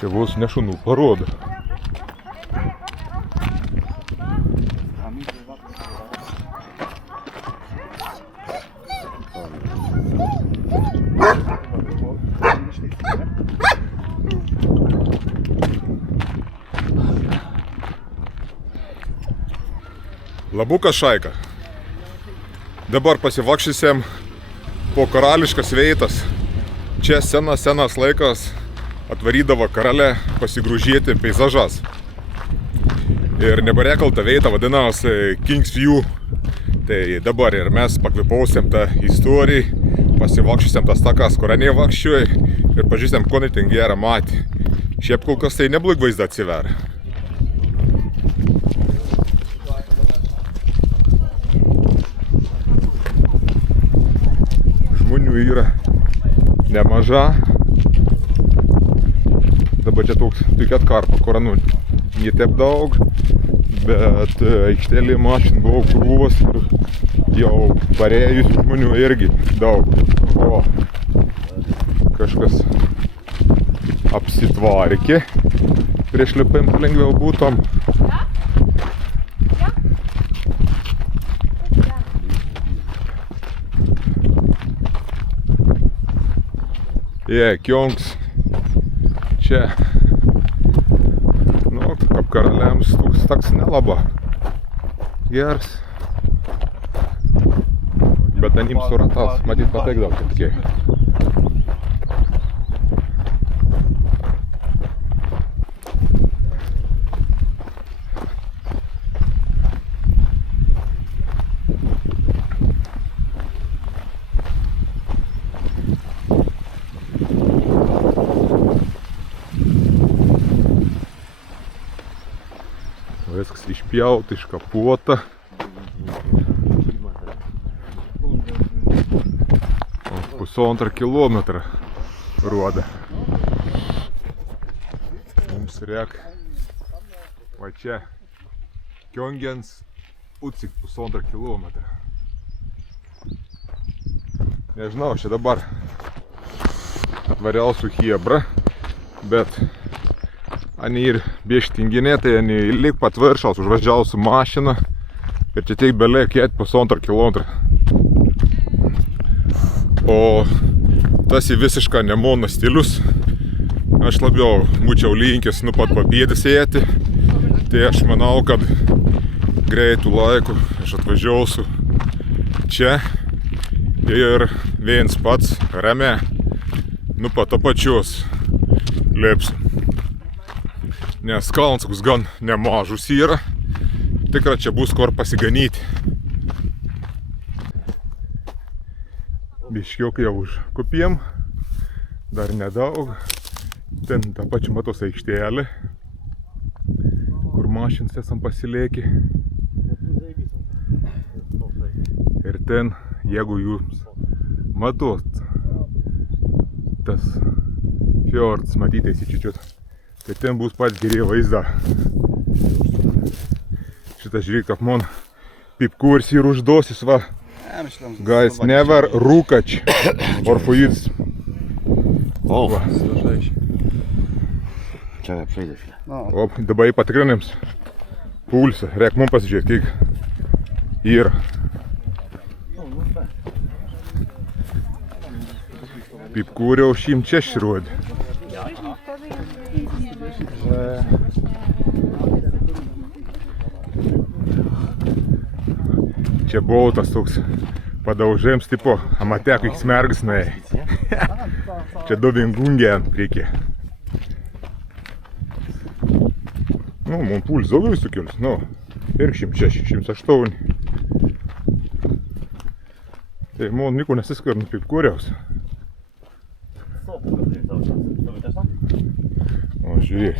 Čia vos ne šunų parodo. Labukas šaika. Dabar pasivakšysim po karališkas veitas. Čia senas laikas atvarydavo karalę pasigrūžėti peizažas. Ir nebarekalta veita vadinasi King's View. Tai dabar ir mes pakvipausim tą istoriją, pasivakšysim tas takas, kur nevakščiuoj ir pažįstam, ko ten gerą matį. Šiaip kol kas tai neblaig vaizdą atsiveria. Žmonių yra nemaža. Dabar čia toks tik atkarpa, kur ne taip daug, bet aikštelėje mašinų buvo krūvos ir jau parėjusių žmonių irgi daug. O kažkas apsitvarkė, prieš lipim lengviau būtum. Kiongs čia, nu, kaip karaliams toks nelaba geras, bet anim suratas, matyt, pateikdavo tokie. Viskas išpjauta, iškapuota. Pusantro kilometrą rodo. Mums reik va čia Kiongens Utsik pusantro kilometrą. Nežinau, čia dabar atvariau su Hebra, bet ani ir bėštinginė, tai ani lik pat viršaus užvažiavau su mašina ir čia tik beveik pusantro kilometrą. O tas į visišką nemono stilius. Aš labiau būčiau linkęs nu pat papėdės ėti. Tai aš manau, kad greitų laikų aš atvažiausiu čia ir viens pats rame nu pat apačios lipsiu. Nes kalnas gan nemažus yra, tikrai čia bus kur pasiganyti. Biškiukai jau užkopėm, dar nedaug. Ten tą pačią matos aikštelę, kur mašinas esam pasilėkę. Ir ten, jeigu jūs matot, tas fjordas matytais įčiučiut. Tai ten bus pats geriai vaizda. Šitas žiūrėk, kaip man pipkurs ir uždosis, va. Guys, never rūkač or for you. O, čia praeidė šitą. O, dabar patikrinėms pulsą. Reik mums pasižiūrėti, kiek yra. Pipkūriau 106 rodė. Čia buvo tas toks padaužėms tipo amatekų įsmergas nuėjo. Čia dovingungė ant priekį. Nu, man pulsą labai sukėlis, nu, ir 106, 108. Tai man nieko nesiskar nuo pipkūriaus. O, žiūrėk.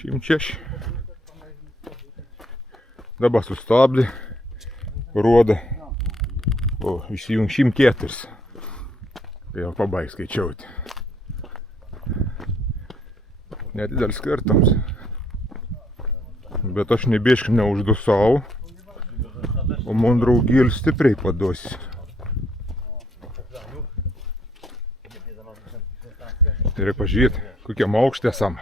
106. Dabar sustabdė, rodo. O, išsijung 104. Tai jau pabaig skaičiauti. Nedidelis skirtums. Bet aš nebieškai neuždusau, o man draugėlis stipriai paduosi. Ir pažiūrėti, kokiam aukštė esam.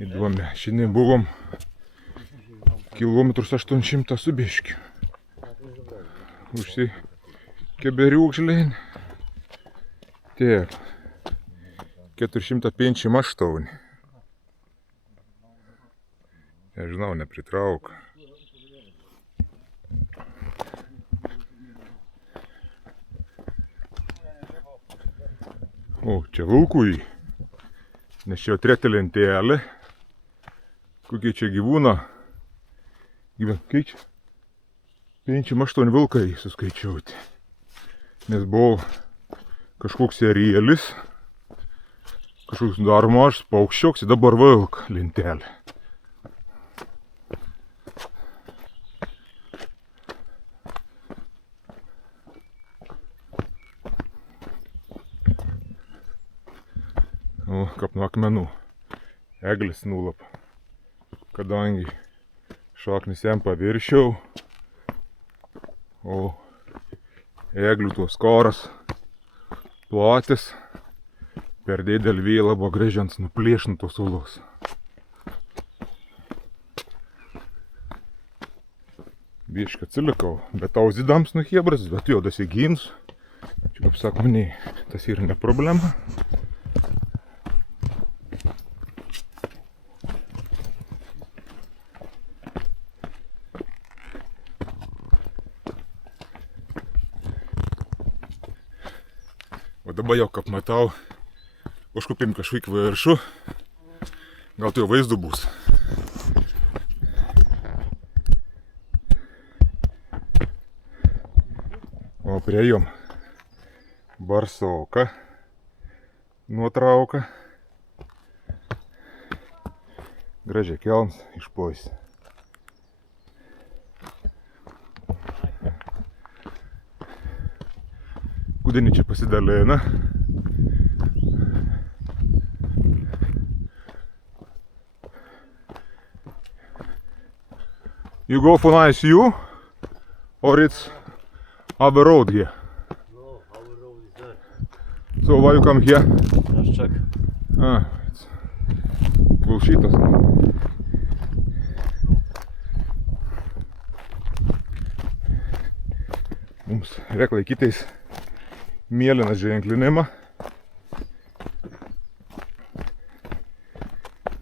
Įdomi, šiandien buvom kilometrus 800 su biškiu. Užsikeberiukžlėn. Taip, 458. Nežinau, nepritrauk. O, čia vilkui. Nes čia treti lentelė. Kokie čia gyvūna. Kaip čia? 5-8 vilkai suskaičiauti. Nes buvo kažkoks erielis. Kažkoks dar mažas paukščioks, dabar vilk lentelė. O, kaip nuo akmenų. Eglis nulap. Kadangi šaknis jam paviršiau, o eglių tuos koras platis, per didelį vėlą buvo grėžiant nuplėšintos ulos. Biškai atsilikau, bet auzidams nu hebras, bet jo dasigins. Čia, kaip sako, tas yra ne problema. O dabar jau, kaip matau, užkopėm kažkaip viršų. Gal tai jau vaizdu bus. O priejom barsoką nuotrauką. Gražiai kelns išpois. Kudinį čia pasidalina. You go for nice view, or it's our road here? No, our road is there. So why you come here? Let's check. It's bullshitas. Mums reikia laikytis mėlyną ženklinimą,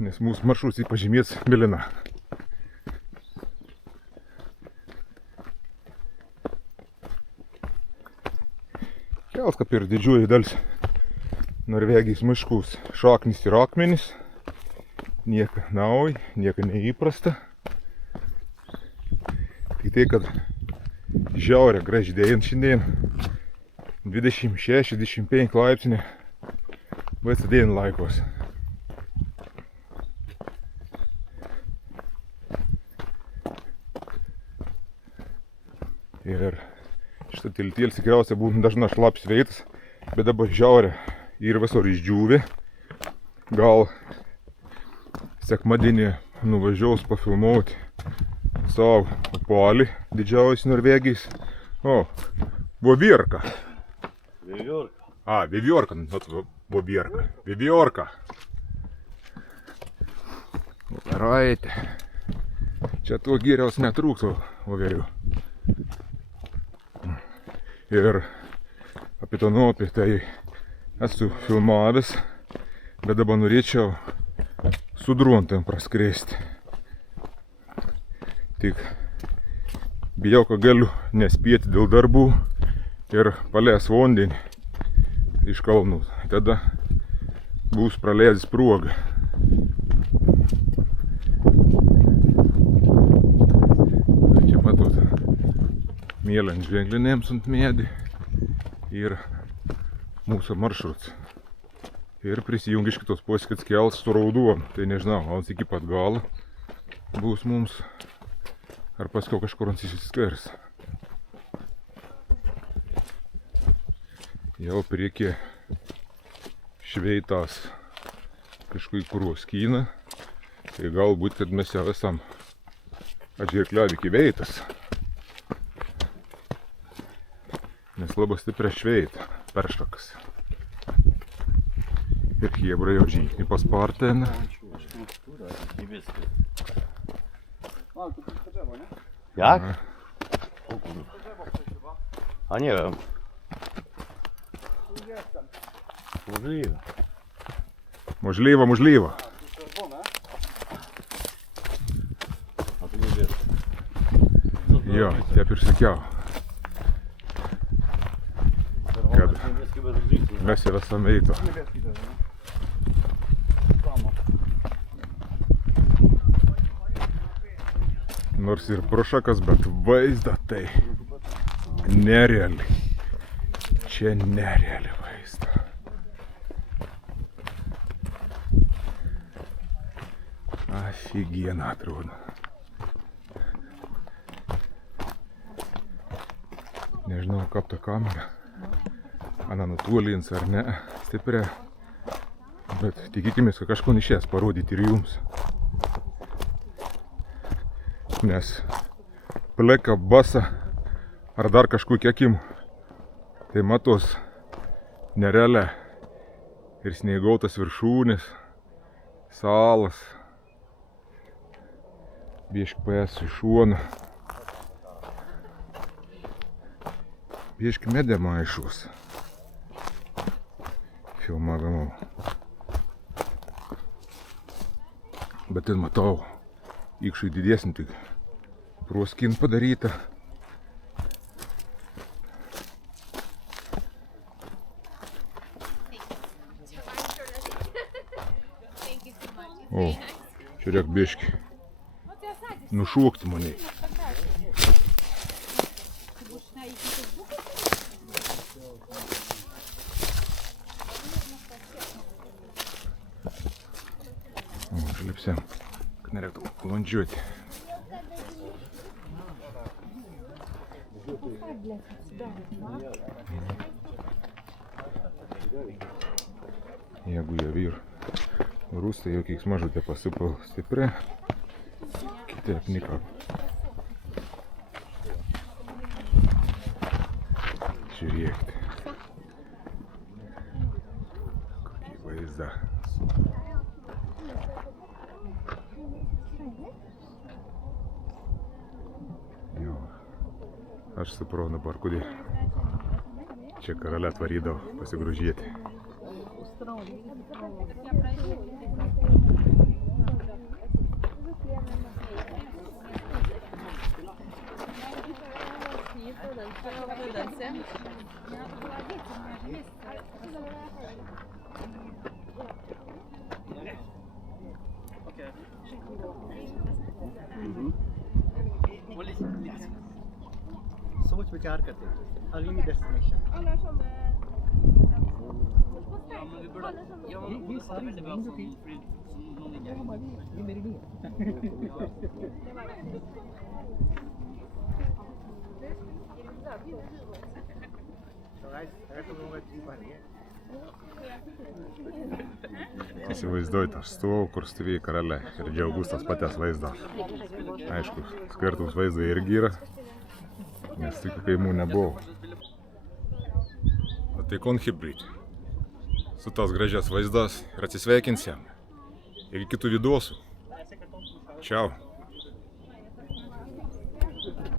nes mūsų maršrutas pažymės mėlyna. Kels kaip ir didžioji dalis Norvegijos miškus, šaknis ir akmenys, nieko nauja, nieko neįprasta. Tik tai, kad žiaurė graži dėjant šiandien 26-25 laipsnių, bet dėjant laikos. Ir šitą tiltėlis tikriausiai būtų dažna šlapis veitas, bet dabar žiaurė ir visur išdžiūvė. Gal sekmadienį nuvažiaus pafilmuoti savo upelį didžiausias Norvegijos. O, Bobierka. Vėviorka. Vėviorka, Bobierka. Vėviorka. Raitė. Čia to giriaus netrūktų voverių. Ir apie to nuopį tai esu filmavęs, bet dabar norėčiau su dronu praskrėsti. Tik bijau, kad galiu nespėti dėl darbų ir paleis vandenį iš kalnų. Tada bus praleidęs progą. Čia matot, mėlyns ženklinėms ant medį ir mūsų maršruts. Ir prisijungi iš kitos pusės, kad kels su rauduom. Tai nežinau, gal iki pat galo bus mums, ar paskiau kažkur ant išsiskirs. Jau priekyje šveitas kažkokį kroskyną. Tai galbūt, kad mes jau esam atžirkliavę iki veitas. Nes labai stipriai šveita peršvakas. Ir hebra jau žingsnį paspartina. Niebieski. Jak? O kurwa. A nie wiem. Możliwe. Можливо, можливо. A tu nie wiesz. Jo, я персикяв. Czerwone, niebieskie bez różnicy. Mes jau esam veito. Nors ir prošakas, bet vaizdą tai nereali. Čia nereali vaizda. Офигенно atrodo. Nežinau, kaip ta kamera. Ana nutolins ar ne, stipria. Bet tikėkimės, kad kažko išės parodyti ir jums. Nes pleka, basa ar dar kažkokia akim, tai matos nerealia ir sniegautas viršūnės, salas, bieški paės iš šono, bieški medė maišus filmavimo. Bet ten matau, ikšai didesnį tik proskin padaryta. O, žiūrėk biški. Nušokti mane. O, žlipsiam, kad nereiktų landžiuoti. Jeigu jie vyr rūstai, jau kiek mažutė pasipal stipri, kitaip nikak. Žiūrėkite. Kokį vaizdą. Jo. Aš supratau dabar, kodėl čia karalią atvarydavo pasigrožėti. सोच विचार करते अगली डेस्टिनेशन ये सारी जमीन जो थी ये हमारी ये मेरी नहीं है। Įsivaizduojate, aš stovau, kur stovėjo karaliai ir džiaugus tas patęs vaizdą. Aišku, skirtus vaizdą irgi yra, nes tik kaimų nebuvo. O tai konhibrid. Su tas gražias vaizdas ir atsisveikinsim. Iki kitų videosų. Čiau.